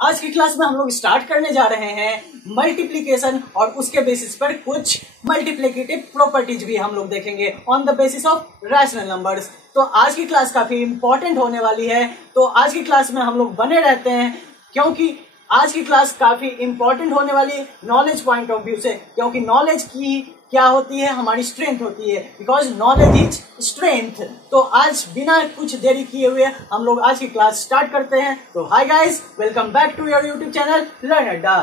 आज की क्लास में हम लोग स्टार्ट करने जा रहे हैं मल्टीप्लिकेशन और उसके बेसिस पर कुछ मल्टीप्लिकेटिव प्रॉपर्टीज भी हम लोग देखेंगे on the basis of rational numbers. तो आज की क्लास काफी इंपॉर्टेंट होने वाली है, तो आज की क्लास में हम लोग बने रहते हैं क्योंकि आज की क्लास काफी इंपॉर्टेंट होने वाली नॉलेज पॉइंट ऑफ व्यू से, क्योंकि नॉलेज की क्या होती है, हमारी स्ट्रेंथ होती है, बिकॉज नॉलेज इज स्ट्रेंथ। तो आज बिना कुछ देरी किए हुए हम लोग आज की क्लास स्टार्ट करते हैं। तो hi guys, welcome back to your YouTube channel learn Adda.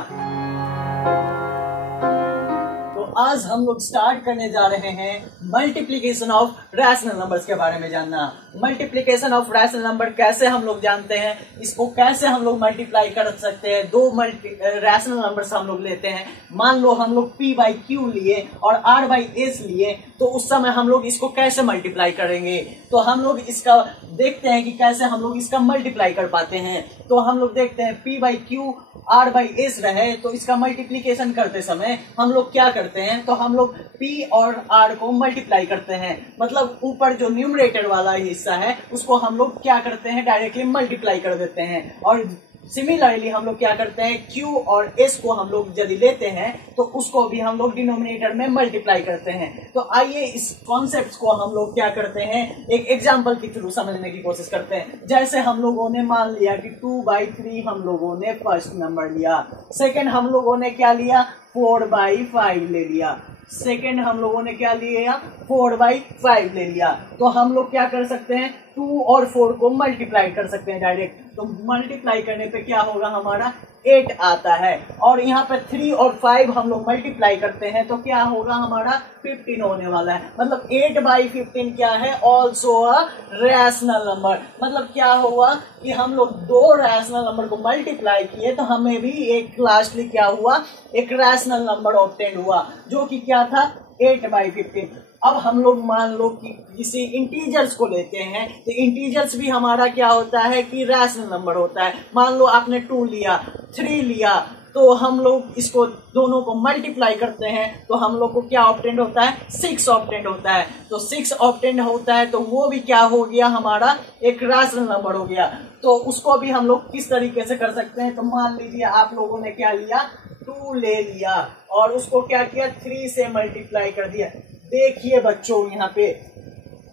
आज हम लोग स्टार्ट करने जा रहे हैं मल्टीप्लिकेशन ऑफ रैशनल नंबर्स के बारे में जानना। मल्टीप्लिकेशन ऑफ रैशनल नंबर कैसे हम लोग जानते हैं, इसको कैसे हम लोग मल्टीप्लाई कर सकते हैं। दो रैशनल नंबर्स हम लोग लेते हैं, मान लो हम लोग p बाई क्यू लिए और r बाई एस लिए, तो उस समय हम लोग इसको कैसे मल्टीप्लाई करेंगे। तो हम लोग इसका देखते हैं कि कैसे हम लोग इसका मल्टीप्लाई कर पाते हैं। तो हम लोग देखते हैं p by Q r by S रहे, तो इसका मल्टीप्लिकेशन करते समय हम लोग क्या करते हैं, तो हम लोग p और r को मल्टीप्लाई करते हैं। मतलब ऊपर जो न्यूमरेटर वाला हिस्सा है उसको हम लोग क्या करते हैं, डायरेक्टली मल्टीप्लाई कर देते हैं। और सिमिलरली हम लोग क्या करते हैं, Q और S को हम लोग यदि लेते हैं तो उसको भी हम लोग डिनोमिनेटर में मल्टीप्लाई करते हैं। तो आइए इस कॉन्सेप्ट को हम लोग क्या करते हैं, एक एग्जांपल के थ्रू समझने की कोशिश करते हैं। जैसे हम लोगों ने मान लिया कि 2/3 हम लोगों ने फर्स्ट नंबर लिया, सेकेंड हम लोगों ने क्या लिया, 4/5 ले लिया, सेकेंड हम लोगों ने क्या लिया, 4/5 ले लिया। तो हम लोग क्या कर सकते हैं, 2 और 4 को मल्टीप्लाई कर सकते हैं डायरेक्ट। तो मल्टीप्लाई करने पे क्या होगा, हमारा 8 आता है। और यहाँ पे 3 और 5 हम लोग मल्टीप्लाई करते हैं तो क्या होगा, हमारा 15 होने वाला है। मतलब 8/15 क्या है, ऑल्सो अ रैशनल नंबर। मतलब क्या हुआ कि हम लोग दो रैशनल नंबर को मल्टीप्लाई किए तो हमें भी एक लास्टली क्या हुआ, एक रैशनल नंबर ऑब्टेन हुआ, जो कि क्या था, 8/15। अब हम लोग मान लो कि किसी इंटीजर्स को लेते हैं, तो इंटीजर्स भी हमारा क्या होता है कि रैशनल नंबर होता है। मान लो आपने 2 लिया, 3 लिया, तो हम लोग इसको दोनों को मल्टीप्लाई करते हैं तो हम लोग को क्या ऑब्टेंड होता है, 6 ऑब्टेंड होता है। तो 6 ऑब्टेंड होता है तो वो भी क्या हो गया, हमारा एक रैशनल नंबर हो गया। तो उसको भी हम लोग किस तरीके से कर सकते हैं, तो मान लीजिए आप लोगों ने क्या लिया, 2 ले लिया और उसको क्या किया, 3 से मल्टीप्लाई कर दिया। देखिए बच्चों, यहाँ पे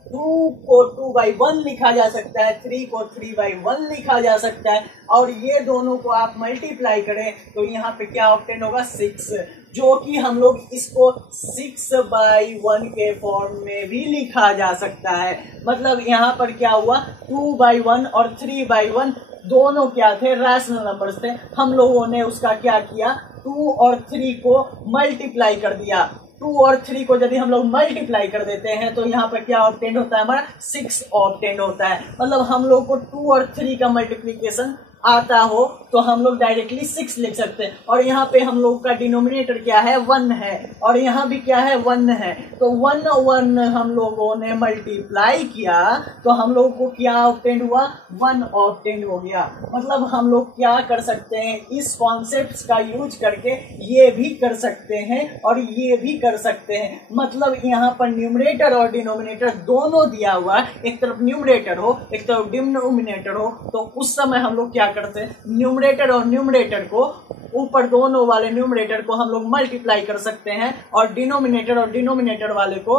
2 को 2/1 लिखा जा सकता है, 3 को 3/1 लिखा जा सकता है, और ये दोनों को आप मल्टीप्लाई करें तो यहाँ पे क्या ऑब्टेन होगा, 6, जो कि हम लोग इसको 6/1 के फॉर्म में भी लिखा जा सकता है। मतलब यहाँ पर क्या हुआ, 2/1 और 3/1 दोनों क्या थे, रैशनल नंबर्स थे। हम लोगों ने उसका क्या किया, 2 और 3 को मल्टीप्लाई कर दिया। 2 और 3 को यदि हम लोग मल्टीप्लाई कर देते हैं तो यहाँ पर क्या ऑब्टेंड होता है, हमारा 6 ऑब्टेंड होता है। मतलब हम लोग को 2 और 3 का मल्टीप्लिकेशन आता हो तो हम लोग डायरेक्टली 6 लिख सकते हैं। और यहाँ पे हम लोग का डिनोमिनेटर क्या है, 1 है, और यहाँ भी क्या है, 1 है। तो 1 1 हम लोगों ने मल्टीप्लाई किया तो हम लोग को क्या ऑब्टेंड हुआ, 1 ऑब्टेंड हो गया। मतलब हम लोग क्या कर सकते हैं, इस कॉन्सेप्ट का यूज करके ये भी कर सकते हैं और ये भी कर सकते हैं। मतलब यहाँ पर न्यूमरेटर और डिनोमिनेटर दोनों दिया हुआ है, एक तरफ न्यूमरेटर हो एक तरफ डिनोमिनेटर हो, तो उस समय हम लोग क्या करते हैं, न्यूमरेटर और न्यूमरेटर को, ऊपर दोनों वाले न्यूमरेटर को हम लोग मल्टीप्लाई कर सकते हैं और डिनोमिनेटर वाले को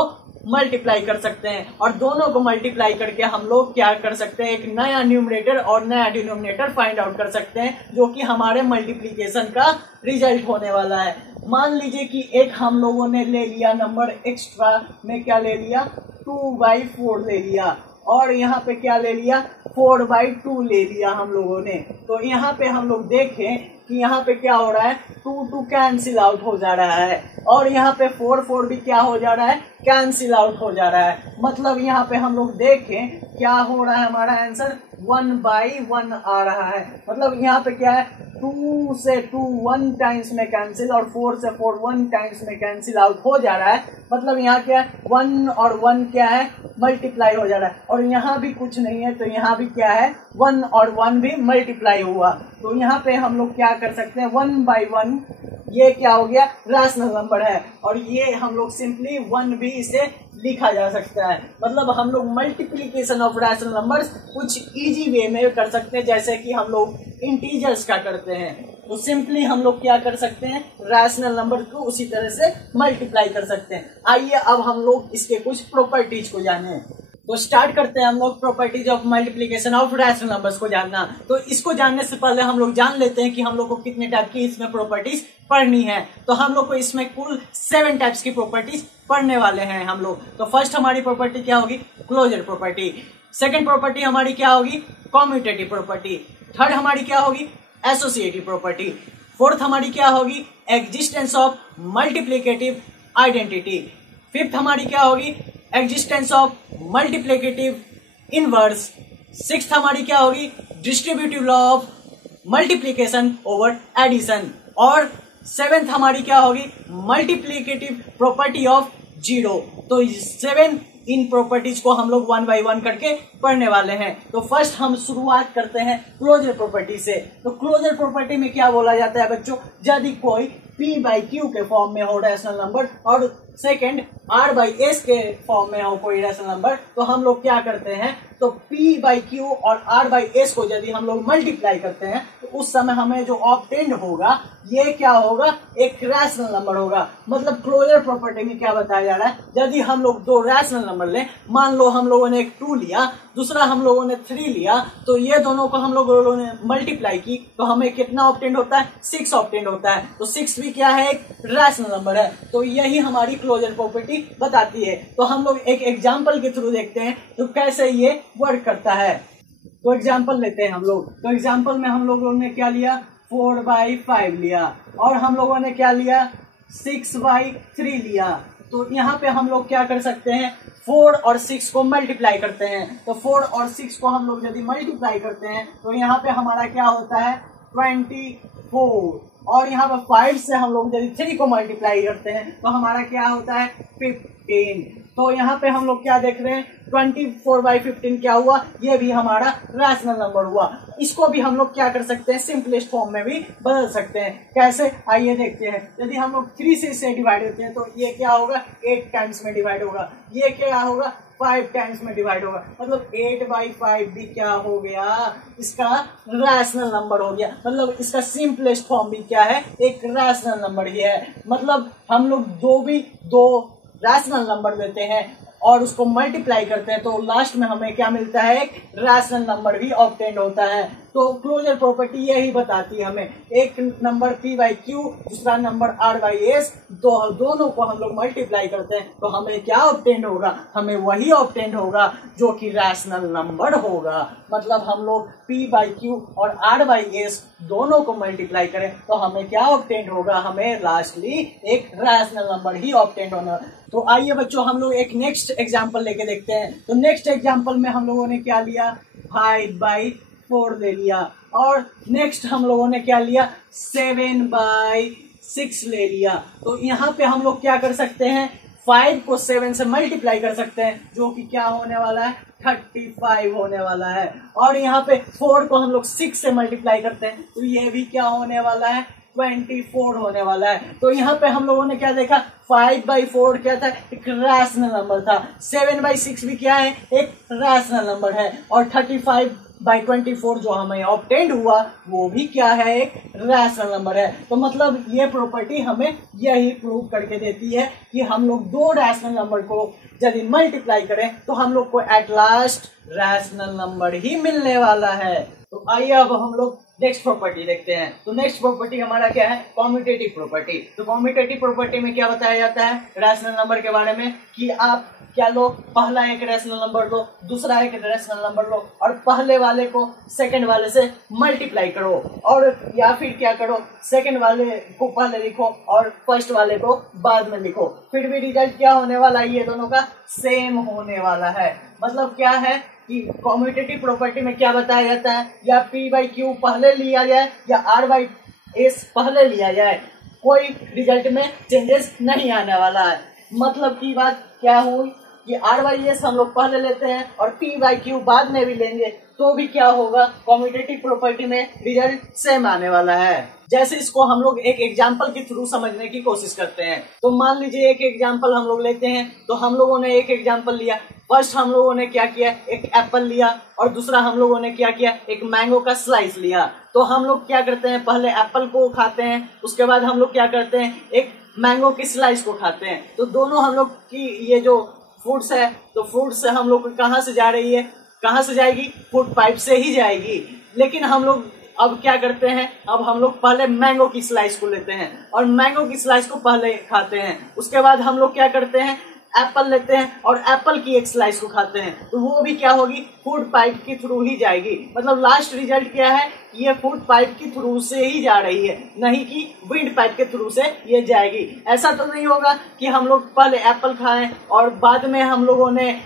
मल्टीप्लाई कर सकते हैं। और दोनों को मल्टीप्लाई करके हम लोग क्या कर सकते हैं, एक नया न्यूमरेटर और नया डिनोमिनेटर फाइंड आउट कर सकते हैं, जो कि हमारे मल्टीप्लिकेशन का रिजल्ट होने वाला है। मान लीजिए कि एक हम लोगों ने ले लिया नंबर एक्स्ट्रा में, क्या ले लिया, 2/4 ले लिया, और यहाँ पे क्या ले लिया, 4/2 ले लिया हम लोगों ने। तो यहाँ पे हम लोग देखें कि यहाँ पे क्या हो रहा है, 2 कैंसिल आउट हो जा रहा है, और यहाँ पे 4 भी क्या हो जा रहा है, कैंसिल आउट हो जा रहा है। मतलब यहाँ पे हम लोग देखें क्या हो रहा है, हमारा आंसर 1/1 आ रहा है। मतलब यहाँ पे क्या है, 2 से 2 1 टाइम्स में कैंसिल और 4 से 4 1 टाइम्स में कैंसिल आउट हो जा रहा है। मतलब यहाँ क्या है, 1 और 1 क्या है, मल्टीप्लाई हो जा रहा है। और यहाँ भी कुछ नहीं है तो यहाँ भी क्या है, 1 और 1 भी मल्टीप्लाई हुआ। तो यहाँ पे हम लोग क्या कर सकते हैं, 1/1 ये क्या हो गया, रैशनल नंबर है, और ये हम लोग सिंपली 1 भी इसे लिखा जा सकता है। मतलब हम लोग मल्टीप्लिकेशन ऑफ रैशनल नंबर्स कुछ इजी वे में कर सकते हैं, जैसे कि हम लोग इंटीजर्स का करते हैं। तो सिंपली हम लोग क्या कर सकते हैं, रैशनल नंबर को उसी तरह से मल्टीप्लाई कर सकते हैं। आइए अब हम लोग इसके कुछ प्रॉपर्टीज को जाने। तो स्टार्ट करते हैं हम लोग properties of multiplication of rational numbers को जानना। तो इसको जानने से पहले हम लोग जान लेते हैं कि हम लोग को कितने टाइप की इसमें प्रॉपर्टीज पढ़नी है। तो हम लोग को इसमें कुल 7 टाइप्स की प्रॉपर्टीज पढ़ने वाले हैं हम लोग। तो फर्स्ट हमारी प्रॉपर्टी क्या होगी, क्लोजर प्रॉपर्टी। सेकेंड प्रॉपर्टी हमारी क्या होगी, कॉम्यूटेटिव प्रॉपर्टी। थर्ड हमारी क्या होगी, एसोसिएटिव प्रॉपर्टी। फोर्थ हमारी क्या होगी, existence of multiplicative identity. Fifth हमारी क्या होगी, existence of multiplicative inverse. Sixth हमारी क्या होगी, distributive law of multiplication over addition. और सेवेंथ हमारी क्या होगी, मल्टीप्लिकेटिव प्रॉपर्टी ऑफ जीरो। तो 7 इन प्रॉपर्टीज को हम लोग 1 बाय 1 करके पढ़ने वाले हैं। तो फर्स्ट हम शुरुआत करते हैं क्लोजर प्रॉपर्टी से। तो क्लोजर प्रॉपर्टी में क्या बोला जाता है बच्चों, यदि कोई P बाई Q के फॉर्म में हो रैशनल नंबर और सेकंड R बाई S के फॉर्म में हो कोई रैशनल नंबर, तो हम लोग क्या करते हैं, तो P बाई Q और R बाई S को यदि हम लोग मल्टीप्लाई करते हैं तो उस समय हमें जो ऑब्टेन्ड होगा ये क्या होगा, एक रैशनल नंबर होगा। मतलब क्लोजर प्रॉपर्टी में क्या बताया जा रहा है, यदि हम लोग 2 रैशनल नंबर लें, मान लो हम लोगों ने एक 2 लिया, दूसरा हम लोगों ने 3 लिया, तो ये दोनों को हम लोगों ने मल्टीप्लाई की तो हमें कितना ऑब्टेन्ड होता है, 6 ऑब्टेन्ड होता है। तो 6 भी क्या है, एक रैशनल नंबर है। तो यही हमारी क्लोजर प्रॉपर्टी बताती है। तो हम लोग एक एग्जाम्पल के थ्रू देखते हैं तो कैसे ये वर्क करता है। तो एग्जाम्पल लेते हैं हम लोग। तो एग्जाम्पल में हम लोगों ने क्या लिया, 4 बाई 5 लिया और हम लोगों ने क्या लिया, 6 बाई 3 लिया। तो यहाँ पे हम लोग क्या कर सकते हैं, 4 और 6 को मल्टीप्लाई करते हैं। तो 4 और 6 को हम लोग यदि मल्टीप्लाई करते हैं तो यहाँ पे हमारा क्या होता है, 24। और यहाँ पर 5 से हम लोग यदि 3 को मल्टीप्लाई करते हैं तो हमारा क्या होता है, 15। तो यहाँ पे हम लोग क्या देख रहे हैं, 24 बाई 15 क्या हुआ, ये भी हमारा रैशनल नंबर हुआ। इसको भी हम लोग क्या कर सकते हैं, सिंपलेस्ट फॉर्म में भी बदल सकते हैं। कैसे, आइए देखते हैं। यदि हम लोग 3 से इसे डिवाइड होते हैं तो ये क्या होगा, 8 टाइम्स में डिवाइड होगा। ये क्या होगा, 5 टाइम्स में डिवाइड होगा। मतलब 8 बाई 5 भी क्या हो गया, इसका रैशनल नंबर हो गया। मतलब इसका सिंपलेस्ट फॉर्म भी क्या है, एक रैशनल नंबर ही है। मतलब हम लोग दो रैशनल नंबर लेते हैं और उसको मल्टीप्लाई करते हैं तो लास्ट में हमें क्या मिलता है, एक रैशनल नंबर भी ऑब्टेन्ड होता है। तो क्लोजर प्रॉपर्टी यही बताती है हमें, एक नंबर P बाई Q, दूसरा नंबर R बाई S, दोनों को हम लोग मल्टीप्लाई करते हैं तो हमें क्या ऑब्टेन्ड होगा, हमें वही ऑब्टेन्ड होगा जो कि रैशनल नंबर होगा। मतलब हम लोग P बाई Q और R बाई S दोनों को मल्टीप्लाई करें तो हमें क्या ऑब्टेन्ड होगा, हमें लास्टली एक रैशनल नंबर ही ऑब्टेन्ड होना। तो आइए बच्चों हम लोग एक नेक्स्ट एग्जाम्पल लेके देखते हैं। तो नेक्स्ट एग्जाम्पल में हम लोगों ने क्या लिया, 5 बाई 4 ले लिया और नेक्स्ट हम लोगों ने क्या लिया, 7 बाई 6 ले लिया। तो यहाँ पे हम लोग क्या कर सकते हैं, 5 को 7 से मल्टीप्लाई कर सकते हैं जो कि क्या होने वाला है, 35 होने वाला है। और यहाँ पे 4 को हम लोग 6 से मल्टीप्लाई करते हैं तो ये भी क्या होने वाला है, 24 होने वाला है। तो यहाँ पे हम लोगों ने क्या देखा, 5 बाई 4 क्या था, एक रैशनल नंबर था। 7 बाई 6 भी क्या है, एक रैशनल नंबर है। और 35 बाई 24 जो हमें ऑब्टेन्ड हुआ वो भी क्या है, एक रैशनल नंबर है। तो मतलब ये प्रॉपर्टी हमें यही प्रूव करके देती है कि हम लोग 2 रैशनल नंबर को यदि मल्टीप्लाई करें तो हम लोग को एट लास्ट रैशनल नंबर ही मिलने वाला है। तो आइए अब हम लोग नेक्स्ट प्रॉपर्टी देखते हैं। तो नेक्स्ट प्रॉपर्टी हमारा क्या है, कॉम्यूटेटिव प्रॉपर्टी। तो कॉम्यूटेटिव प्रॉपर्टी में क्या बताया जाता है रैशनल नंबर के बारे में, कि आप क्या लो, पहला एक रैशनल नंबर लो, दूसरा एक रैशनल नंबर लो और पहले वाले को सेकंड वाले से मल्टीप्लाई करो, और या फिर क्या करो, सेकंड वाले को पहले लिखो और फर्स्ट वाले को बाद में लिखो। फिर भी रिजल्ट क्या होने वाला है, ये दोनों का सेम होने वाला है। मतलब क्या है कि कॉम्यूटेटिव प्रॉपर्टी में क्या बताया जाता है, या P बाई Q पहले लिया जाए या R बाई S पहले लिया जाए, कोई रिजल्ट में चेंजेस नहीं आने वाला है। मतलब की बात क्या हुई कि R बाई S हम लोग पहले लेते हैं और P बाई Q बाद में भी लेंगे तो भी क्या होगा, कम्यूटेटिव प्रॉपर्टी में रिजल्ट सेम आने वाला है। जैसे इसको हम लोग एक एग्जाम्पल के थ्रू समझने की कोशिश करते हैं। तो मान लीजिए एक एग्जाम्पल हम लोग लेते हैं। तो हम लोगों ने एक एग्जाम्पल लिया। फर्स्ट हम लोगों ने क्या किया, एक एप्पल लिया, और दूसरा हम लोगों ने क्या किया, एक मैंगो का स्लाइस लिया। तो हम लोग क्या करते हैं, पहले एप्पल को खाते हैं, उसके बाद हम लोग क्या करते हैं, एक मैंगो की स्लाइस को खाते हैं। तो दोनों हम लोग की ये जो फूड्स है, तो फूड्स हम लोग कहाँ से जा रही है, कहाँ से जाएगी, फूड पाइप से ही जाएगी। लेकिन हम लोग अब क्या करते हैं, अब हम लोग पहले मैंगो की स्लाइस को लेते हैं और मैंगो की स्लाइस को पहले खाते हैं। उसके बाद हम लोग क्या करते हैं, एप्पल लेते हैं और एप्पल की एक स्लाइस को खाते हैं। तो वो भी क्या होगी, फूड पाइप के थ्रू ही जाएगी। मतलब लास्ट रिजल्ट क्या है, ये फूड पाइप के थ्रू से ही जा रही है, नहीं कि विंड पाइप के थ्रू से ये जाएगी। ऐसा तो नहीं होगा कि हम लोग पहले एप्पल खाएं और बाद में हम लोगों ने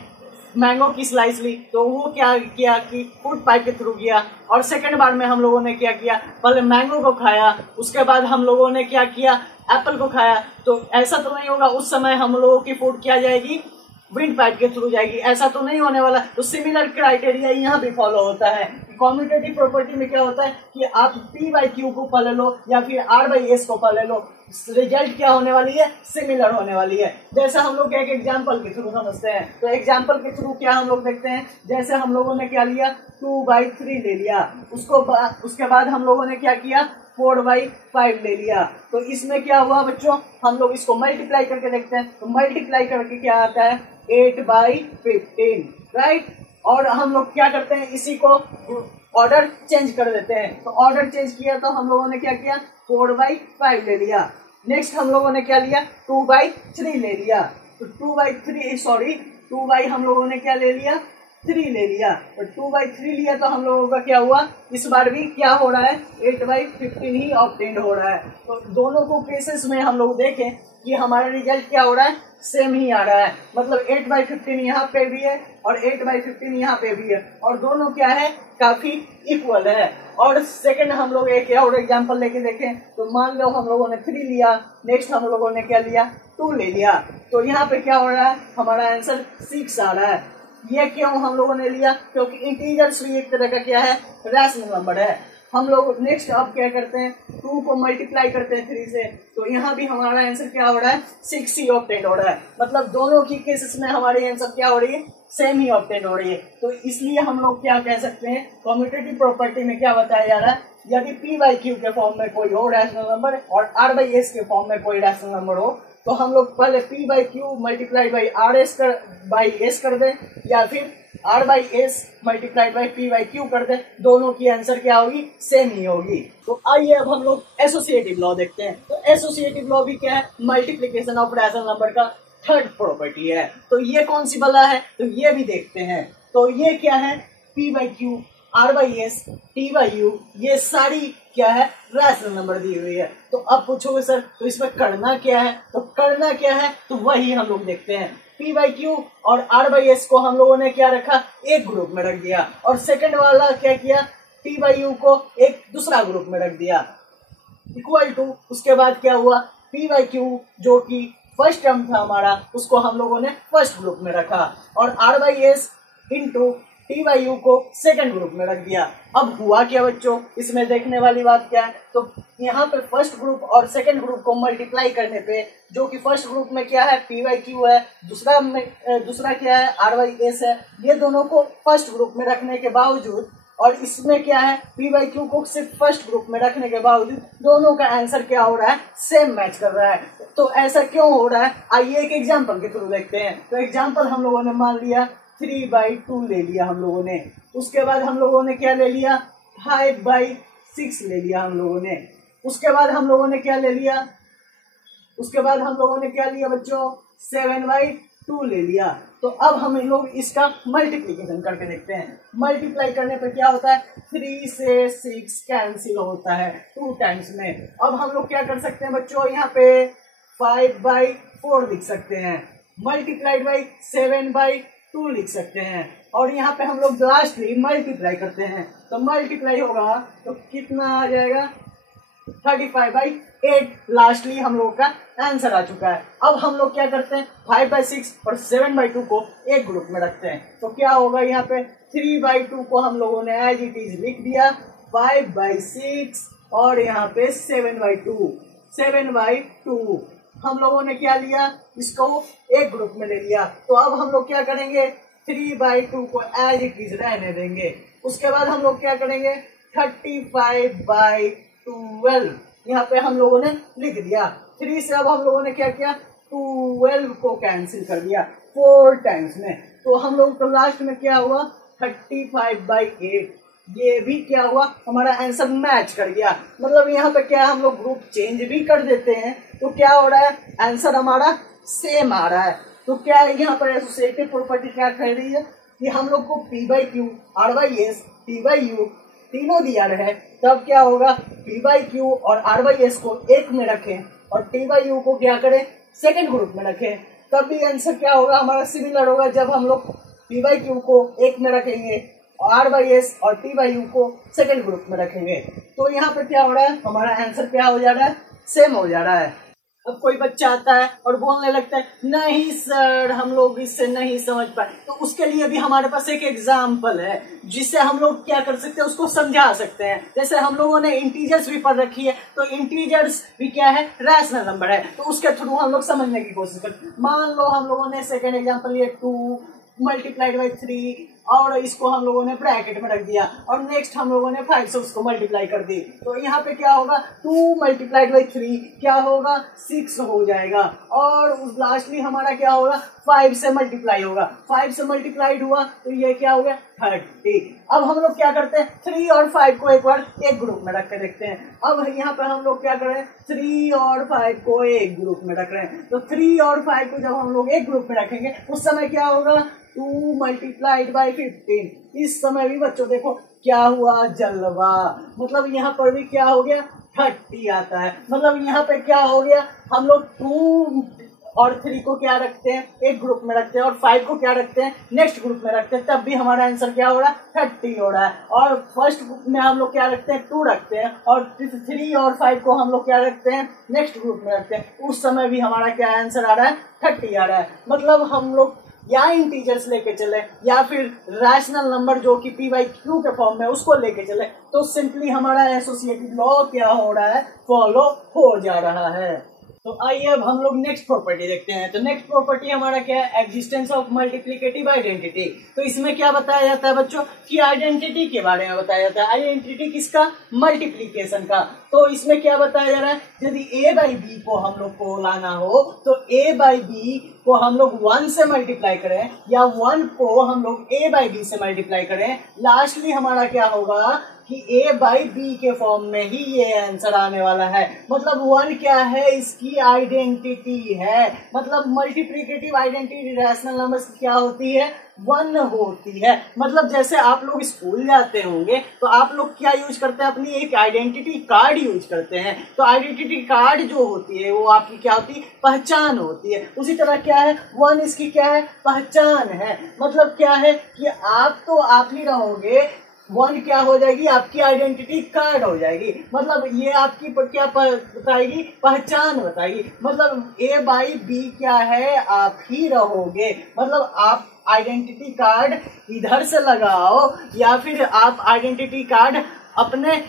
मैंगो की स्लाइस ली। तो वो क्या किया कि फूड पाइप के थ्रू गया, और सेकंड बार में हम लोगों ने क्या किया, पहले मैंगो को खाया, उसके बाद हम लोगों ने क्या किया, एप्पल को खाया। तो ऐसा तो नहीं होगा, उस समय हम लोगों की फूड क्या जाएगी, विंड पाइप के थ्रू जाएगी। ऐसा तो नहीं होने वाला। तो सिमिलर क्राइटेरिया यहाँ भी फॉलो होता है। कम्यूटेटिव प्रॉपर्टी में क्या होता है कि आप P बाई क्यू को पहले लो या फिर R बाई एस को पहले लो, रिजल्ट क्या होने वाली है, सिमिलर होने वाली है। जैसे हम लोग एक एग्जाम्पल के थ्रू समझते हैं। तो एग्जाम्पल के थ्रू क्या हम लोग देखते हैं, जैसे हम लोगों ने क्या लिया, 2/3 ले लिया, उसके बाद हम लोगों ने क्या किया, 4/5 ले लिया। तो इसमें क्या हुआ बच्चों, हम लोग इसको मल्टीप्लाई करके देखते हैं। तो मल्टीप्लाई करके क्या आता है, 8/15, राइट। और हम लोग क्या करते हैं, इसी को ऑर्डर चेंज कर देते हैं। तो ऑर्डर चेंज किया तो हम लोगों ने क्या किया, 4/5 ले लिया। नेक्स्ट हम लोगों ने क्या लिया, 2/3 ले लिया। तो 2 हम लोगों ने क्या ले लिया, 3 ले लिया। और 2/3 लिया तो हम लोगों का क्या हुआ, इस बार भी क्या हो रहा है, 8/15 ही ऑब्टेन्ड हो रहा है। तो दोनों को केसेस में हम लोग देखें कि हमारा रिजल्ट क्या हो रहा है, सेम ही आ रहा है। मतलब 8/15 यहाँ पे भी है और 8/15 यहाँ पे भी है, और दोनों क्या है, काफी इक्वल है। और सेकंड हम लोग एक और एग्जांपल लेके देखें। तो मान लो हम लोगों ने 3 लिया, नेक्स्ट हम लोगों ने क्या लिया, 2 ले लिया। तो यहाँ पे क्या हो रहा है, हमारा आंसर 6 आ रहा है। ये क्यों हम लोगों ने लिया, क्योंकि इंटीजर्स भी एक तरह का क्या है, रैशनल नंबर है। हम लोग नेक्स्ट अब क्या करते हैं, 2 को मल्टीप्लाई करते हैं 3 से। तो यहाँ भी हमारा आंसर क्या हो रहा है, 6 ही ऑब्टेन हो रहा है। मतलब दोनों की केसेस में हमारी आंसर क्या हो रही है, सेम ही ऑब्टेन हो रही है। तो इसलिए हम लोग क्या कह सकते हैं, कम्यूटेटिव प्रॉपर्टी में क्या बताया जा रहा है, यदि P बाई क्यू के फॉर्म में कोई हो रैशनल नंबर और R बाई एस के फॉर्म में कोई रैशनल नंबर हो, तो हम लोग पहले P by Q multiply by R S by S कर दें, या फिर R by S multiplied by P by Q कर दे। दोनों की आंसर क्या होगी, सेम ही होगी। तो आइए अब हम लोग एसोसिएटिव लॉ देखते हैं। तो एसोसिएटिव लॉ भी क्या है, मल्टीप्लिकेशन ऑफ रैशनल नंबर का थर्ड प्रॉपर्टी है। तो ये कौन सी वाला है, तो ये भी देखते हैं। तो ये क्या है, P by Q, R by S, T by you, ये सारी क्या है, रैशनल नंबर दी हुई है। तो अब पूछोगे सर तो इसमें करना क्या है, तो करना क्या है, तो वही हम लोग देखते हैं। P बाई क्यू और R बाई एस को हम लोगों ने क्या रखा, एक ग्रुप में रख दिया, और सेकंड वाला क्या किया, T बाई यू को एक दूसरा ग्रुप में रख दिया, इक्वल टू। उसके बाद क्या हुआ, P बाई क्यू जो कि फर्स्ट टर्म था हमारा, उसको हम लोगों ने फर्स्ट ग्रुप में रखा, और R by S into T by you को सेकंड ग्रुप में रख दिया। अब हुआ क्या बच्चों, इसमें देखने वाली बात क्या है, तो यहाँ पे फर्स्ट ग्रुप और सेकंड ग्रुप को मल्टीप्लाई करने पे, जो कि फर्स्ट ग्रुप में क्या है, P बाई क्यू है, दूसरा क्या है, R बाई एस है। ये दोनों को फर्स्ट ग्रुप में रखने के बावजूद, और इसमें क्या है, P बाई क्यू को सिर्फ फर्स्ट ग्रुप में रखने के बावजूद, दोनों का आंसर क्या हो रहा है, सेम मैच कर रहा है। तो ऐसा क्यों हो रहा है, आइए एक एग्जाम्पल के थ्रू देखते हैं। तो एग्जाम्पल हम लोगों ने मान लिया 3/2 ले लिया हम लोगों ने। उसके बाद हम लोगों ने क्या ले लिया, 5/6 ले लिया हम लोगों ने। उसके बाद हम लोगों ने क्या ले लिया, बच्चों 7/2 ले लिया। तो अब हम लोग इसका मल्टीप्लीकेशन करके देखते हैं। मल्टीप्लाई करने पर क्या होता है, 3 से 6 कैंसिल होता है 2 टाइम्स में। अब हम लोग क्या कर सकते हैं बच्चों, यहाँ पे 5/4 लिख सकते हैं, मल्टीप्लाइड बाई 7/2 लिख सकते हैं, और यहाँ पे हम लोग लास्टली मल्टीप्लाई करते हैं। तो मल्टीप्लाई होगा तो कितना आ जाएगा, 35/8 लास्टली हम लोग का आंसर आ चुका है। अब हम लोग क्या करते हैं, 5/6 और 7/2 को एक ग्रुप में रखते हैं। तो क्या होगा, यहाँ पे 3/2 को हम लोगों ने एज इट इज लिख दिया, 5/6 और यहाँ पे 7/2 हम लोगों ने क्या लिया, इसको एक ग्रुप में ले लिया। तो अब हम लोग क्या करेंगे, 3/2 को एज इट इज रहने देंगे। उसके बाद हम लोग क्या करेंगे, 35/12 यहाँ पे हम लोगों ने लिख दिया। 3 से अब हम लोगों ने क्या किया, 12 को कैंसिल कर दिया 4 टाइम्स में। तो हम लोग को लास्ट में क्या हुआ, 35/8। ये भी क्या हुआ, हमारा आंसर मैच कर गया। मतलब यहाँ पे क्या हम लोग ग्रुप चेंज भी कर देते हैं तो क्या हो रहा है, आंसर हमारा सेम आ रहा है। तो क्या यहाँ पर एसोसिएटिव प्रॉपर्टी क्या कह रही है कि हम लोग को P/Q, R/S, T/U तीनों दिया रहे, तब क्या होगा, P/Q और R/S को एक में रखें और T/U को क्या करें, सेकंड ग्रुप में रखें, तब भी आंसर क्या होगा, हमारा सिमिलर होगा। जब हम लोग P/Q को एक में रखेंगे और R/S और T/U को सेकंड ग्रुप में रखेंगे, तो यहाँ पे क्या हो रहा है, हमारा आंसर क्या हो जा रहा है, सेम हो जा रहा है। अब कोई बच्चा आता है और बोलने लगता है, नहीं सर हम लोग इससे नहीं समझ पाए, तो उसके लिए भी हमारे पास एक एग्जाम्पल है जिससे हम लोग क्या कर सकते हैं, उसको समझा सकते हैं। जैसे हम लोगों ने इंटीजर्स भी पढ़ रखी है, तो इंटीजर्स भी क्या है, रैशनल नंबर है, तो उसके थ्रू हम लोग समझने की कोशिश करते हैं। मान लो हम लोगों ने सेकेंड एग्जाम्पल लिए 2 मल्टीप्लाइड बाई 3 और इसको हम लोगों ने ब्रैकेट में रख दिया और नेक्स्ट हम लोगों ने 5 से उसको मल्टीप्लाई कर दी। तो यहाँ पे क्या होगा, 2 मल्टीप्लाइड बाई 3 क्या होगा, 6 हो जाएगा और लास्टली हमारा क्या होगा, 5 से मल्टीप्लाई होगा। 5 से मल्टीप्लाइड हुआ तो ये क्या हो गया, 30। अब हम लोग क्या करते हैं, 3 और 5 को एक बार एक ग्रुप में रख के देखते हैं। अब यहाँ पे हम लोग क्या करें, 3 और 5 को एक ग्रुप में रख रहे हैं। तो 3 और 5 को जब हम लोग एक ग्रुप में रखेंगे उस समय क्या होगा, 2 मल्टीप्लाइड बाई 15। इस समय भी बच्चों देखो क्या हुआ, जलवा। मतलब यहाँ पर भी क्या हो गया, 30 आता है। मतलब यहाँ पे क्या हो गया, हम लोग 2 और 3 को क्या रखते हैं, एक ग्रुप में रखते हैं और 5 को क्या रखते हैं, नेक्स्ट ग्रुप में रखते हैं, तब भी हमारा आंसर क्या हो रहा है, 30 हो रहा है। और फर्स्ट ग्रुप में हम लोग क्या रखते हैं, 2 रखते हैं और 3 और 5 को हम लोग क्या रखते हैं, नेक्स्ट ग्रुप में रखते हैं, उस समय भी हमारा क्या आंसर आ रहा है, 30 आ रहा है। मतलब हम लोग या इंटीजर्स लेके चले या फिर रैशनल नंबर जो कि P/Q के फॉर्म में उसको लेके चले, तो सिंपली हमारा एसोसिएटिव लॉ क्या हो रहा है, फॉलो हो जा रहा है। तो आइए अब हम लोग नेक्स्ट प्रॉपर्टी देखते हैं। तो नेक्स्ट प्रॉपर्टी हमारा क्या है, एग्जिस्टेंस ऑफ मल्टीप्लिकेटिव आइडेंटिटी। तो इसमें क्या बताया जाता है बच्चों, कि आइडेंटिटी के बारे में बताया जाता है। आइडेंटिटी किसका, मल्टीप्लिकेशन का। तो इसमें क्या बताया जा रहा है, यदि A/B को हम लोग को लाना हो तो A/B को हम लोग 1 से मल्टीप्लाई करें या 1 को हम लोग A/B से मल्टीप्लाई करें, लास्टली हमारा क्या होगा कि A/B के फॉर्म में ही ये आंसर आने वाला है। मतलब 1 क्या है, इसकी आइडेंटिटी है। मतलब मल्टीप्लिकेटिव आइडेंटिटी रैशनल नंबर्स की क्या होती है, 1 होती है। मतलब जैसे आप लोग स्कूल जाते होंगे तो आप लोग क्या यूज करते हैं, अपनी एक आइडेंटिटी कार्ड यूज करते हैं। तो आइडेंटिटी कार्ड जो होती है वो आपकी क्या होती है, पहचान होती है। उसी तरह क्या है, 1 इसकी क्या है, पहचान है। मतलब क्या है कि आप तो आप ही रहोगे, 1 क्या हो जाएगी, आपकी आइडेंटिटी कार्ड हो जाएगी। मतलब ये आपकी क्या बताएगी, पहचान बताएगी। मतलब A/B क्या है, आप ही रहोगे। मतलब आप आइडेंटिटी कार्ड इधर से लगाओ या फिर आप आइडेंटिटी कार्ड अपने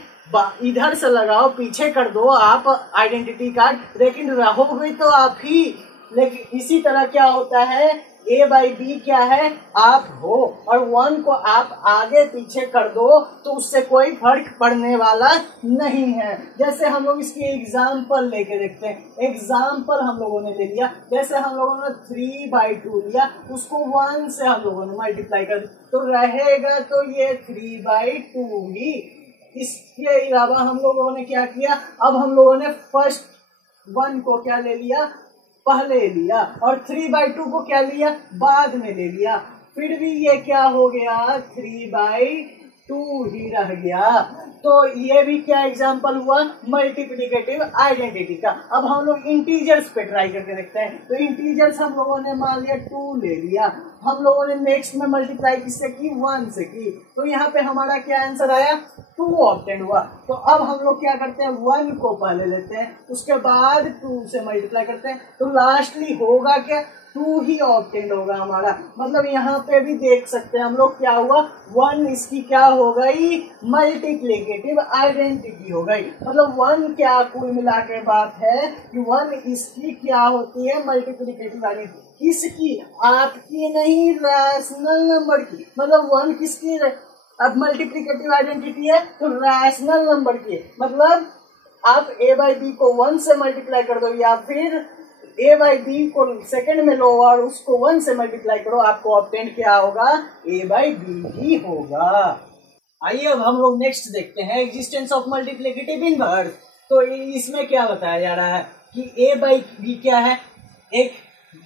इधर से लगाओ, पीछे कर दो आप आइडेंटिटी कार्ड, लेकिन रहोगे तो आप ही। लेकिन इसी तरह क्या होता है, A/B क्या है, आप हो, और 1 को आप आगे पीछे कर दो तो उससे कोई फर्क पड़ने वाला नहीं है। जैसे हम लोग इसकी एग्जाम्पल लेके देखते हैं। एग्जाम्पल हम लोगों ने ले लिया, जैसे हम लोगों ने 3/2 लिया, उसको 1 से हम लोगों ने मल्टीप्लाई कर दिया तो रहेगा तो ये 3/2 ही। इसके अलावा हम लोगों ने क्या किया, अब हम लोगों ने फर्स्ट 1 को क्या ले लिया, पहले लिया, और 3/2 को क्या लिया, बाद में ले लिया। फिर भी ये क्या हो गया, 3/2 2 ही रह गया। तो ये भी क्या एग्जाम्पल हुआ मल्टीप्लिकेटिव आइडेंटिटी का। अब हम लोग इंटीजर्स पे ट्राई करके देखते हैं। तो इंटीजर्स हम लोगों ने मान लिया 2 ले लिया, हम लोगों ने नेक्स्ट में मल्टीप्लाई किससे की 1 से की, तो यहाँ पे हमारा क्या आंसर आया 2 ऑब्टेन हुआ। तो अब हम लोग क्या करते हैं 1 को पहले लेते हैं, उसके बाद 2 से मल्टीप्लाई करते हैं, तो लास्टली होगा क्या 2 ही ऑब्टेन होगा हमारा। मतलब यहाँ पे भी देख सकते हैं हम लोग क्या हुआ 1 इसकी क्या हो गई मल्टीप्लिकेटिव आइडेंटिटी हो गई। मतलब 1 क्या कुल मिला के बात है कि 1 इसकी क्या होती है मल्टीप्लिकेटिव आइडेंटिटी। किसकी? आपकी नहीं, रैशनल नंबर की। मतलब 1 किसकी अब मल्टीप्लिकेटिव आइडेंटिटी है तो रैशनल नंबर की। मतलब आप a बाई बी को 1 से मल्टीप्लाई कर दो या फिर a बाई बी को सेकंड में लो और उसको 1 से मल्टीप्लाई करो, आपको ऑब्टेन क्या होगा a बाई बी ही होगा। आइए अब हम लोग नेक्स्ट देखते हैं एग्जिस्टेंस ऑफ मल्टीप्लिकेटिव इनवर्स। तो इसमें क्या बताया जा रहा है कि a बाई बी क्या है, एक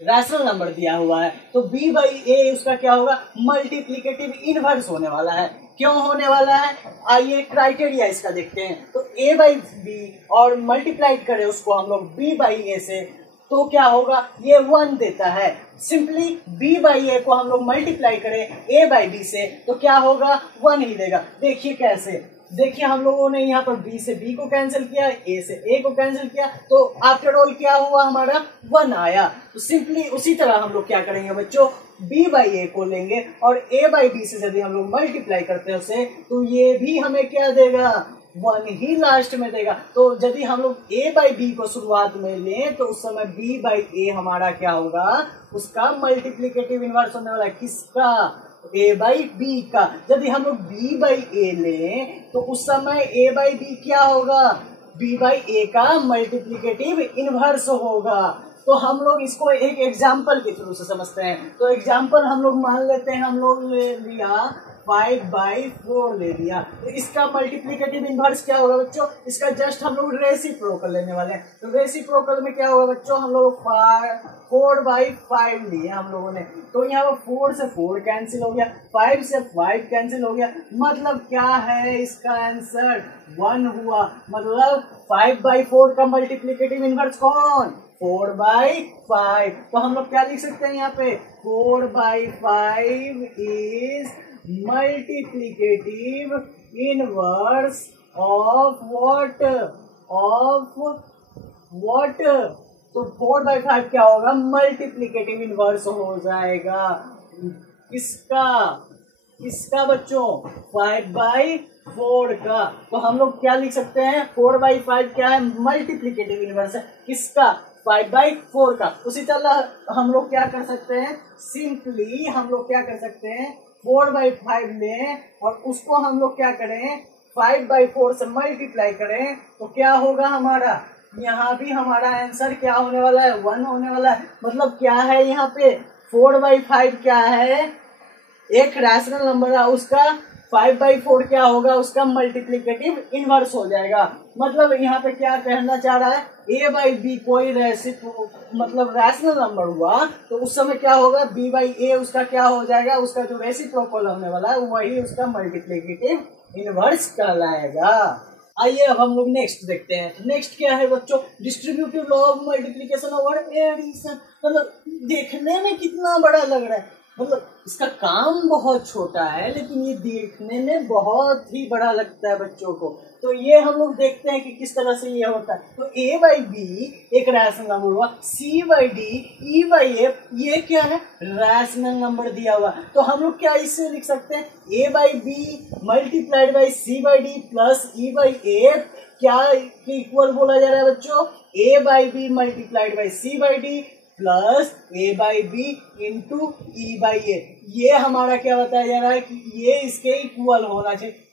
रैशनल नंबर दिया हुआ है, तो b बाई ए उसका क्या होगा मल्टीप्लिकेटिव इनवर्स होने वाला है। क्यों होने वाला है आइए क्राइटेरिया इसका देखते हैं। तो a बाई बी और मल्टीप्लाइड करें उसको हम लोग b बाई ए से, तो क्या होगा ये 1 देता है। सिंपली b बाई ए को हम लोग मल्टीप्लाई करें a बाई बी से तो क्या होगा 1 ही देगा। देखिए कैसे, देखिए हम लोगों ने यहाँ पर b से b को कैंसिल किया, a से a को कैंसिल किया, तो आफ्टर ऑल क्या हुआ हमारा 1 आया। तो सिंपली उसी तरह हम लोग क्या करेंगे बच्चों b बाई ए को लेंगे और a बाई बी से यदि हम लोग मल्टीप्लाई करते हैं उसे, तो ये भी हमें क्या देगा 1 ही लास्ट में देगा। तो यदि हम लोग a बाई बी को शुरुआत में लें तो उस समय b बाई ए हमारा क्या होगा उसका मल्टीप्लिकेटिव इनवर्स होने वाला है। किसका? a बाई बी का। यदि हम लोग b बाई ए लें तो उस समय a बाई बी क्या होगा b बाई ए का मल्टीप्लिकेटिव इनवर्स होगा। तो हम लोग इसको एक एग्जाम्पल के थ्रू से समझते हैं। तो एग्जाम्पल हम लोग मान लेते हैं, हम लोग ले लिया 5 बाई 4 ले लिया, तो इसका मल्टीप्लिकेटिव इनवर्स क्या होगा बच्चों, इसका जस्ट हम लोग रेसिप्रोकल लेने वाले हैं। तो रेसिप्रोकल में क्या होगा बच्चों, हम लोग 4 बाई 5 लिए हम लोगों ने, तो यहाँ पर 4 से 4 कैंसिल हो गया, 5 से 5 कैंसिल हो गया, मतलब क्या है इसका आंसर 1 हुआ। मतलब 5 बाई 4 का मल्टीप्लिकेटिव इनवर्स कौन 4 बाई 5। तो हम लोग क्या लिख सकते हैं यहाँ पे 4 by 5 is multiplicative inverse of what, of what. तो 4 बाई 5 क्या होगा मल्टीप्लिकेटिव इनवर्स हो जाएगा किसका, किसका बच्चों 5 बाई 4 का। तो हम लोग क्या लिख सकते हैं 4 बाई 5 क्या है मल्टीप्लिकेटिव इनवर्स है किसका 5 बाई 4 का। उसी तरह हम लोग क्या कर सकते हैं, सिंपली हम लोग क्या कर सकते हैं 4 बाई 5 लें और उसको हम लोग क्या करें 5 बाई 4 से मल्टीप्लाई करें, तो क्या होगा हमारा यहाँ भी हमारा आंसर क्या होने वाला है 1 होने वाला है। मतलब क्या है यहाँ पे 4 बाई 5 क्या है एक रैशनल नंबर है, उसका 5 बाई 4 क्या होगा उसका मल्टीप्लिकेटिव इनवर्स हो जाएगा। मतलब यहाँ पे क्या कहना चाह रहा है a बाई बी कोई मतलब रैशनल नंबर हुआ तो उस समय क्या होगा b बाई ए उसका क्या हो जाएगा, उसका जो रेसिप्रोकल होने वाला है वही उसका मल्टीप्लिकेटिव इनवर्स कहलाएगा। आइए अब हम लोग नेक्स्ट देखते हैं। नेक्स्ट क्या है बच्चों distributive law of multiplication over addition. मतलब देखने में कितना बड़ा लग रहा है, मतलब इसका काम बहुत छोटा है लेकिन ये देखने में बहुत ही बड़ा लगता है बच्चों को। तो ये हम लोग देखते हैं कि किस तरह से ये होता है। तो a बाई बी एक रैशनल नंबर हुआ, c by D, e by F ये क्या है रैशनल नंबर दिया हुआ। तो हम लोग क्या इससे लिख सकते हैं a by B multiplied by c by D plus e by F क्या इक्वल बोला जा रहा है बच्चों a by B multiplied by c by D plus a by B into E by A. ये हमारा क्या बताया जा रहा है कि ये इसके इक्वल होना चाहिए।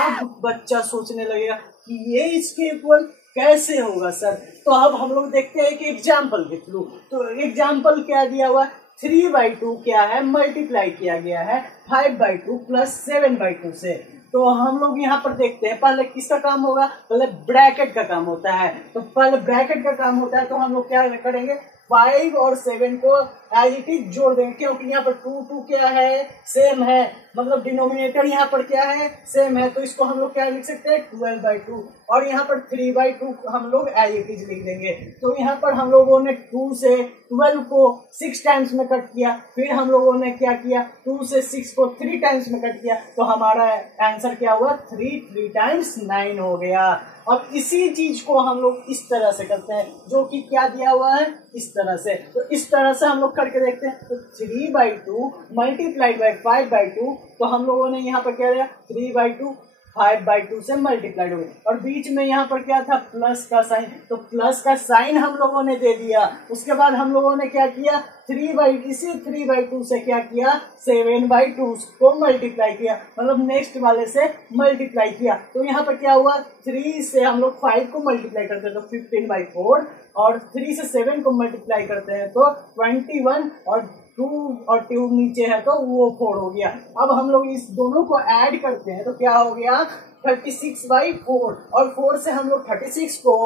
अब बच्चा सोचने लगेगा कि ये इसके इक्वल कैसे होगा सर। तो अब हम लोग देखते हैं कि एग्जाम्पल के थ्रू। तो एग्जाम्पल क्या दिया हुआ 3 बाई 2 क्या है मल्टीप्लाई किया गया है 5 बाई 2 प्लस 7 बाई 2 से। तो हम लोग यहाँ पर देखते हैं पहले किसका काम होगा, पहले ब्रैकेट का काम होता है। तो पहले ब्रैकेट का काम होता है तो हम लोग क्या करेंगे 5 और 7 को एज इट इज जोड़ देंगे, क्योंकि यहाँ पर 2 क्या है, सेम है, मतलब डिनोमिनेटर यहाँ पर क्या है, सेम है, तो इसको हम लोग क्या लिख सकते हैं 12/2, और यहाँ पर 3/2 हम लोग एज इट इज लिख देंगे। तो यहाँ पर हम लोगों ने 2 से 12 को 6 टाइम्स में कट किया, फिर हम लोगों ने क्या किया 2 से 6 को 3 टाइम्स में कट किया, तो हमारा आंसर क्या हुआ 3 टाइम्स 9 हो गया। अब इसी चीज को हम लोग इस तरह से करते हैं, जो कि क्या दिया हुआ है इस तरह से, तो इस तरह से हम लोग करके देखते हैं। तो 3/2 मल्टीप्लाइड बाई 5/2, तो हम लोगों ने यहाँ पर क्या दिया 3/2 5/2 से मल्टीप्लाइड हो गया, और बीच में यहाँ पर क्या था प्लस का साइन, तो प्लस का साइन हम लोगों ने दे दिया। उसके बाद हम लोगों ने क्या किया 3/2 से क्या किया 7/2 को मल्टीप्लाई किया, मतलब नेक्स्ट वाले से मल्टीप्लाई किया। तो यहाँ पर क्या हुआ 3 से हम लोग 5 को मल्टीप्लाई करते हैं तो 15/4, और 3 से 7 को मल्टीप्लाई करते हैं तो 21, और 2 और 2 नीचे है तो वो 4 हो गया। अब हम लोग इस दोनों को ऐड करते हैं तो क्या हो गया 36/4, और 4 से हम लोग 36 को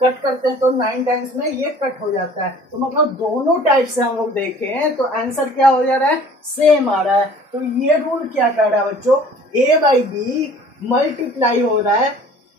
कट करते हैं तो 9 टाइम्स में ये कट हो जाता है। तो मतलब दोनों टाइप से हम लोग देखें तो आंसर क्या हो जा रहा है सेम आ रहा है। तो ये रूल क्या कर रहा है बच्चों, a/b मल्टीप्लाई हो रहा है,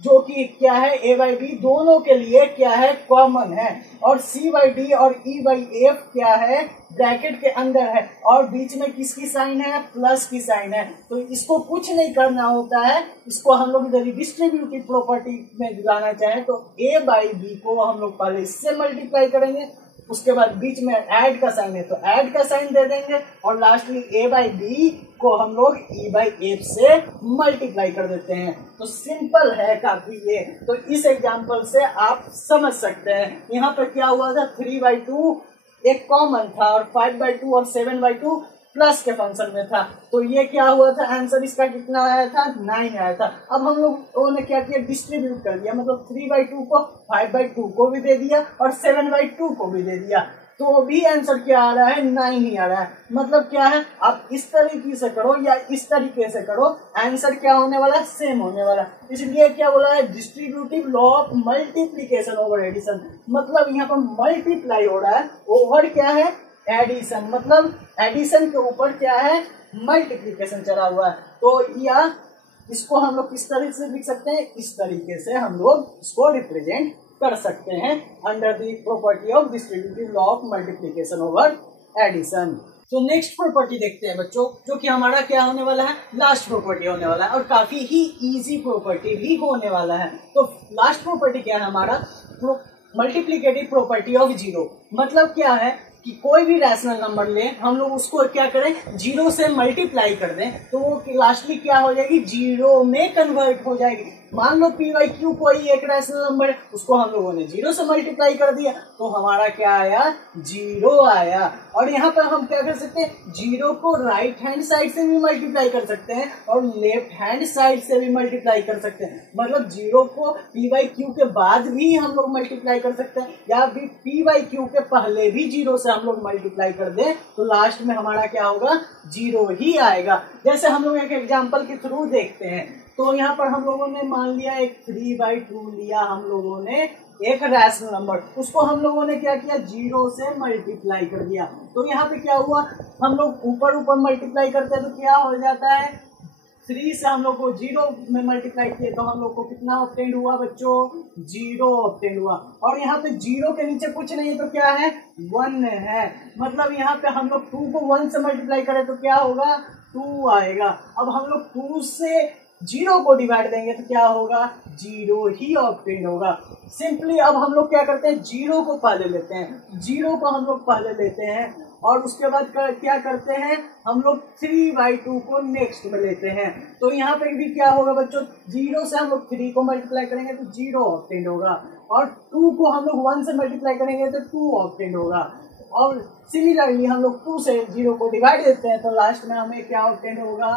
जो कि क्या है a/b दोनों के लिए क्या है कॉमन है, और c/d और e/f क्या है ब्रैकेट के अंदर है, और बीच में किसकी साइन है प्लस की साइन है। तो इसको कुछ नहीं करना होता है, इसको हम लोग इधर डिस्ट्रीब्यूटिव प्रॉपर्टी में लाना चाहें तो a/b को हम लोग पहले इससे मल्टीप्लाई करेंगे, उसके बाद बीच में ऐड का साइन है तो ऐड का साइन दे देंगे, और लास्टली a/b को हम लोग e/f से मल्टीप्लाई कर देते हैं। तो सिंपल है काफी ये, तो इस एग्जांपल से आप समझ सकते हैं। यहाँ पर क्या हुआ था 3/2 एक कॉमन था, और 5/2 और 7/2 प्लस के फंक्शन में था, तो ये क्या हुआ था आंसर इसका कितना आया था 9 आया था। अब हम लोगों ने क्या किया डिस्ट्रीब्यूट कर दिया, मतलब 3/2 को 5/2 को भी दे दिया और 7/2 को भी दे दिया, तो भी आंसर क्या आ रहा है 9 ही आ रहा है। मतलब क्या है आप इस तरीके से करो या इस तरीके से करो, आंसर क्या होने वाला सेम होने वाला। इसलिए क्या बोला है distributive law of multiplication over addition, मतलब यहाँ पर मल्टीप्लाई हो रहा है ओवर क्या है एडिशन, मतलब एडिशन के ऊपर क्या है मल्टीप्लीकेशन चला हुआ है। तो या इसको हम लोग किस तरीके से लिख सकते हैं, इस तरीके से हम लोग इसको रिप्रेजेंट कर सकते हैं under the property of distributive law of multiplication over addition. तो नेक्स्ट प्रॉपर्टी देखते हैं बच्चों, जो कि हमारा क्या होने वाला है लास्ट प्रॉपर्टी होने वाला है, और काफी ही इजी प्रॉपर्टी भी होने वाला है। तो लास्ट प्रॉपर्टी क्या है हमारा मल्टीप्लिकेटिव प्रॉपर्टी ऑफ जीरो। मतलब क्या है कि कोई भी रैशनल नंबर ले हम लोग उसको क्या करें जीरो से मल्टीप्लाई कर दें तो वो लास्टली क्या हो जाएगी जीरो में कन्वर्ट हो जाएगी। मान लो p/q कोई एक रैशनल नंबर है, उसको हम लोगों ने जीरो से मल्टीप्लाई कर दिया तो हमारा क्या आया जीरो आया। और यहाँ पर हम क्या कर सकते हैं जीरो को राइट हैंड साइड से भी मल्टीप्लाई कर सकते हैं और लेफ्ट हैंड साइड से भी मल्टीप्लाई कर सकते हैं। मतलब जीरो को p/q के बाद भी हम लोग मल्टीप्लाई कर सकते हैं, या फिर p/q के पहले भी जीरो से हम लोग मल्टीप्लाई कर दें तो लास्ट में हमारा क्या होगा जीरो ही आएगा। जैसे हम लोग एक एग्जाम्पल के थ्रू देखते हैं, तो यहाँ पर हम लोगों ने मान लिया एक 3/2 लिया हम लोगों ने एक रैशनल नंबर, उसको हम लोगों ने क्या किया जीरो से मल्टीप्लाई कर दिया। तो यहाँ पे क्या हुआ हम लोग ऊपर ऊपर मल्टीप्लाई करते हैं तो क्या हो जाता है 3 से हम लोग को जीरो में मल्टीप्लाई किए तो हम लोग को कितना ऑब्टेंड हुआ बच्चों जीरो ऑब्टेंड हुआ। और यहाँ पे जीरो के नीचे कुछ नहीं है तो क्या है 1 है, मतलब यहाँ पे हम लोग 2 को 1 से मल्टीप्लाई करें तो क्या होगा 2 आएगा। अब हम लोग 2 से जीरो को डिवाइड देंगे तो क्या होगा जीरो ही ऑब्टेन होगा। सिंपली अब हम लोग क्या करते हैं जीरो को पहले लेते हैं, जीरो को हम लोग पहले लेते हैं और उसके बाद क्या करते हैं हम लोग 3/2 को नेक्स्ट में लेते हैं। तो यहाँ पे भी क्या होगा बच्चों जीरो से हम लोग 3 को मल्टीप्लाई करेंगे तो जीरो ऑब्टेन होगा, और 2 को हम लोग 1 से मल्टीप्लाई करेंगे तो 2 ऑब्टेन होगा। और सिमिलरली हम लोग 2 से जीरो को डिवाइड देते हैं तो लास्ट में हमें क्या ऑब्टेन होगा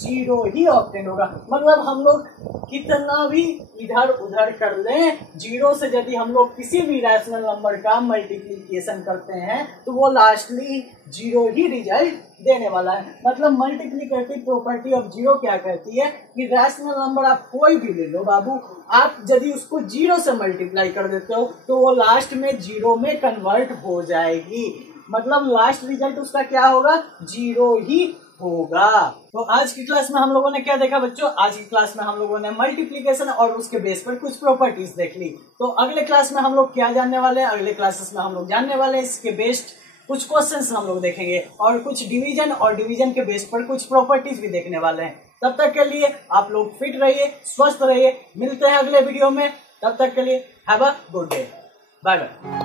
जीरो ही ऑब्टेन होगा। मतलब हम लोग कितना भी इधर उधर कर लें जीरो से यदि हम लोग किसी भी रैशनल नंबर का मल्टीप्लिकेशन करते हैं तो वो लास्टली जीरो ही रिजल्ट देने वाला है। मतलब मल्टीप्लिकेटिव प्रॉपर्टी ऑफ जीरो क्या कहती है कि रैशनल नंबर आप कोई भी ले लो बाबू, आप यदि उसको जीरो से मल्टीप्लाई कर देते हो तो वो लास्ट में जीरो में कन्वर्ट हो जाएगी। मतलब लास्ट रिजल्ट उसका क्या होगा, जीरो ही होगा। तो आज की क्लास में हम लोगों ने क्या देखा बच्चों, आज की क्लास में हम लोगों ने मल्टीप्लिकेशन और उसके बेस पर कुछ प्रॉपर्टीज देख ली। तो अगले क्लास में हम लोग क्या जानने वाले हैं, अगले क्लासेस में हम लोग जानने वाले हैं इसके बेस्ड कुछ क्वेश्चंस हम लोग देखेंगे और कुछ डिवीजन और डिवीजन के बेस पर कुछ प्रॉपर्टीज भी देखने वाले हैं। तब तक के लिए आप लोग फिट रहिए, स्वस्थ रहिए, मिलते हैं अगले वीडियो में। तब तक के लिए have a good day, bye bye.